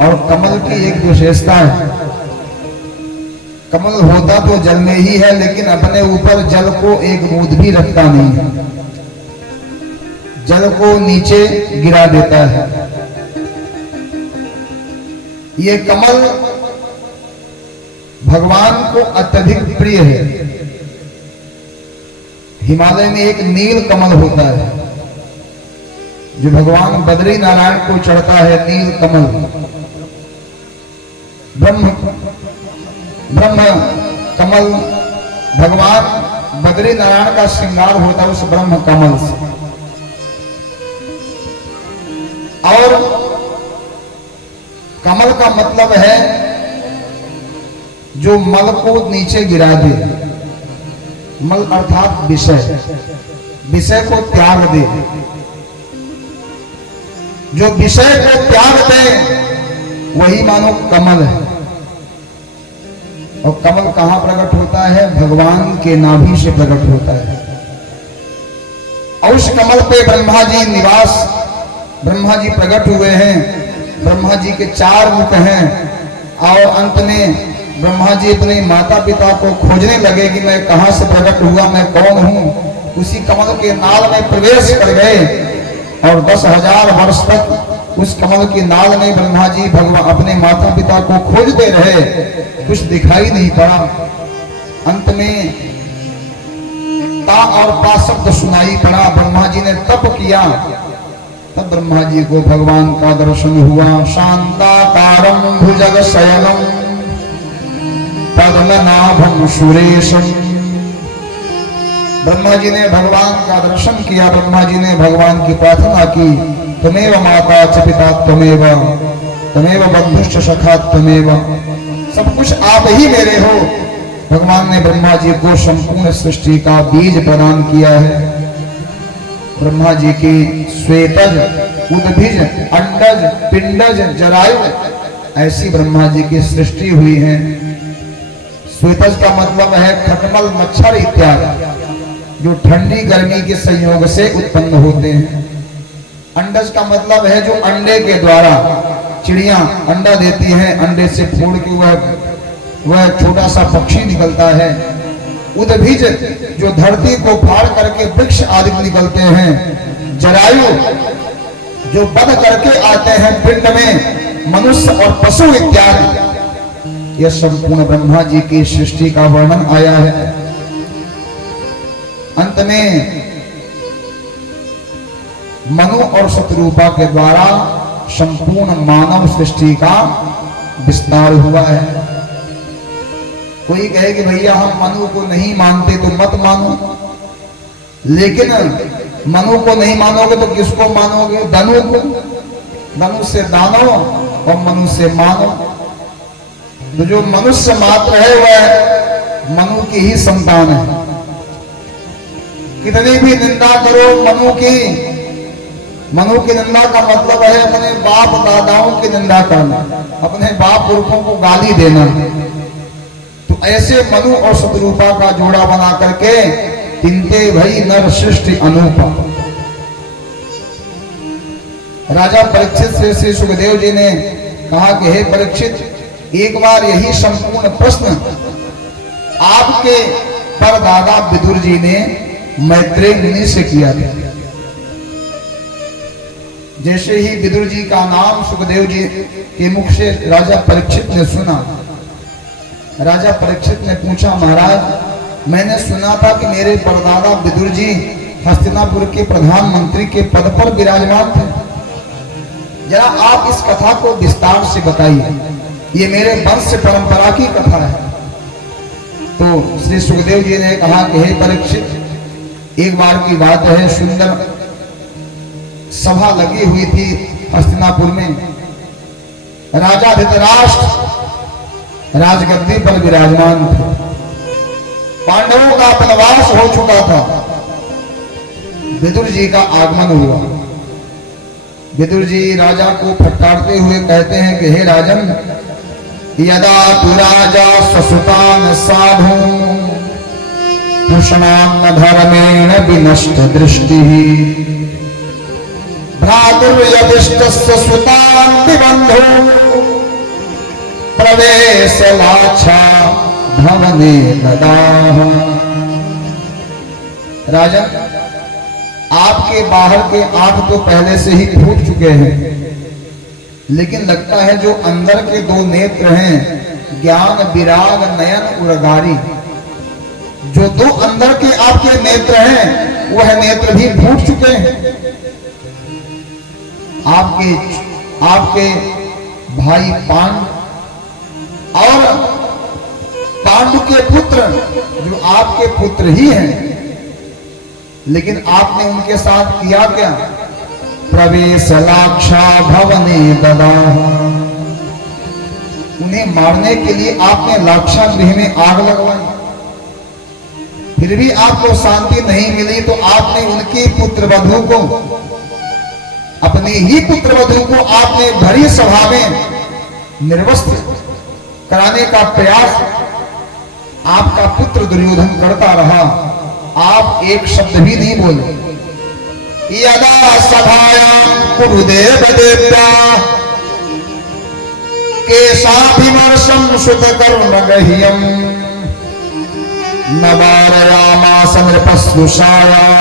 और कमल की एक विशेषता है, कमल होता तो जल में ही है, लेकिन अपने ऊपर जल को एक बूंद भी रखता नहीं है, जल को नीचे गिरा देता है। ये कमल भगवान को अत्यधिक प्रिय है। हिमालय में एक नील कमल होता है जो भगवान बद्री नारायण को चढ़ता है, नील कमल। ब्रह्म कमल भगवान बद्री नारायण का श्रृंगार होता है उस ब्रह्म कमल से। और कमल का मतलब है जो मल को नीचे गिरा दे, मल अर्थात विषय, विषय को त्याग दे। जो विषय को त्याग दे वही मानो कमल है। और कमल कहां प्रकट होता है? भगवान के नाभि से प्रकट होता है। और उस कमल पे ब्रह्मा जी निवास, ब्रह्मा जी प्रकट हुए हैं। ब्रह्मा जी के 4 मुख हैं। और अंत में ब्रह्मा जी अपने माता पिता को खोजने लगे कि मैं कहां से प्रकट हुआ, मैं कौन हूं। उसी कमल के नाल में प्रवेश कर गए और 10,000 वर्ष तक उस कमल की नाल में ब्रह्मा जी भगवान अपने माता पिता को खोजते रहे, कुछ दिखाई नहीं पड़ा। अंत में ता और पा शब्द सुनाई पड़ा। ब्रह्मा जी ने तप किया, तब ब्रह्मा जी को भगवान का दर्शन हुआ। शांताकारं भुजग शयनम पद्मनाभं सुरेशम। ब्रह्मा जी ने भगवान का दर्शन किया। ब्रह्मा जी ने भगवान की प्रार्थना की, त्वमेव माता च पिता त्वमेव, त्वमेव बंधुश्च सखा त्वमेव, सब कुछ आप ही मेरे हो। भगवान ने ब्रह्मा जी को संपूर्ण सृष्टि का बीज प्रदान किया है। ब्रह्मा जी की श्वेतज, उद्भिज, अंडज, पिंडज, जरायु, ऐसी ब्रह्मा जी की सृष्टि हुई है। श्वेतज का मतलब है खटमल, मच्छर इत्यादि जो ठंडी गर्मी के संयोग से उत्पन्न होते हैं। अंडज का मतलब है जो अंडे के द्वारा चिड़िया अंडा देती हैं, अंडे से फोड़ के वह छोटा सा पक्षी निकलता है। उद्भिज जो धरती को फाड़ करके वृक्ष आदि निकलते हैं। जरायु जो बध करके आते हैं पिंड में, मनुष्य और पशु इत्यादि। यह संपूर्ण ब्रह्मा जी की सृष्टि का वर्णन आया है। अंत में मनु और शत्रुपा के द्वारा संपूर्ण मानव सृष्टि का विस्तार हुआ है। कोई कहे कि भैया हम मनु को नहीं मानते तो मत मानो, लेकिन मनु को नहीं मानोगे तो किसको मानोगे? धनु को। धनु से दानो और मनु से मानो। तो जो मनुष्य मात्र है वह मनु की ही संतान है। कितनी भी निंदा करो मनु की, मनु की निंदा का मतलब है अपने बाप दादाओं की निंदा करना, अपने बाप पुरखों को गाली देना। तो ऐसे मनु और शत्रुपा का जोड़ा बना करके तिनते भई नर सृष्टि अनुपा। राजा परीक्षित से श्री सुखदेव जी ने कहा कि हे परीक्षित, एक बार यही संपूर्ण प्रश्न आपके परदादा विदुर जी ने मैत्रेय मुनि से किया था। जैसे ही विदुर जी का नाम सुखदेव जी के मुख से राजा परीक्षित ने सुना, राजा परीक्षित ने पूछा, महाराज मैंने सुना था कि मेरे परदादा विदुर जी हस्तिनापुर के प्रधानमंत्री के पद पर विराजमान थे, जरा आप इस कथा को विस्तार से बताइए, ये मेरे वंश परंपरा की कथा है। तो श्री सुखदेव जी ने कहा कि हे परीक्षित, एक बार की बात है, सुंदर सभा लगी हुई थी हस्तिनापुर में। राजा धृतराष्ट्र राजगद्दी पर विराजमान थे। पांडवों का वनवास हो चुका था। विदुर जी का आगमन हुआ। विदुर जी राजा को फटकारते हुए कहते हैं कि हे राजन, यदा तु राजा स्वसुतान साधु पुष्णान्न धर्मेण विनष्ट दृष्टि भ्रातुर्यदिष्टस्य सुतान् विबन्धो प्रवेशलाक्षा भवने ददाह। राजन, आपके बाहर के आंख तो पहले से ही फूट चुके हैं, लेकिन लगता है जो अंदर के दो नेत्र हैं, ज्ञान विराग नयन उर्गारी, जो दो अंदर के आपके नेत्र हैं वह नेत्र भी फूट चुके हैं। आपके भाई पांडु और पांडु के पुत्र जो आपके पुत्र ही हैं, लेकिन आपने उनके साथ किया क्या? प्रवेश लाक्षा भवने ददाह। उन्हें मारने के लिए आपने लाक्षा गृह में आग लगवाई, फिर भी आपको शांति नहीं मिली, तो आपने उनकी पुत्रवधू को, अपनी ही पुत्रवधू को आपने भरी सभा में निर्वस्त्र कराने का प्रयास आपका पुत्र दुर्योधन करता रहा। आप एक शब्द भी नहीं बोले। यदा सभायां कुरुदेव देव्या केशाभिमर्शं सुतकर्णगह्यं नवारयामास नृपस्नुषाया।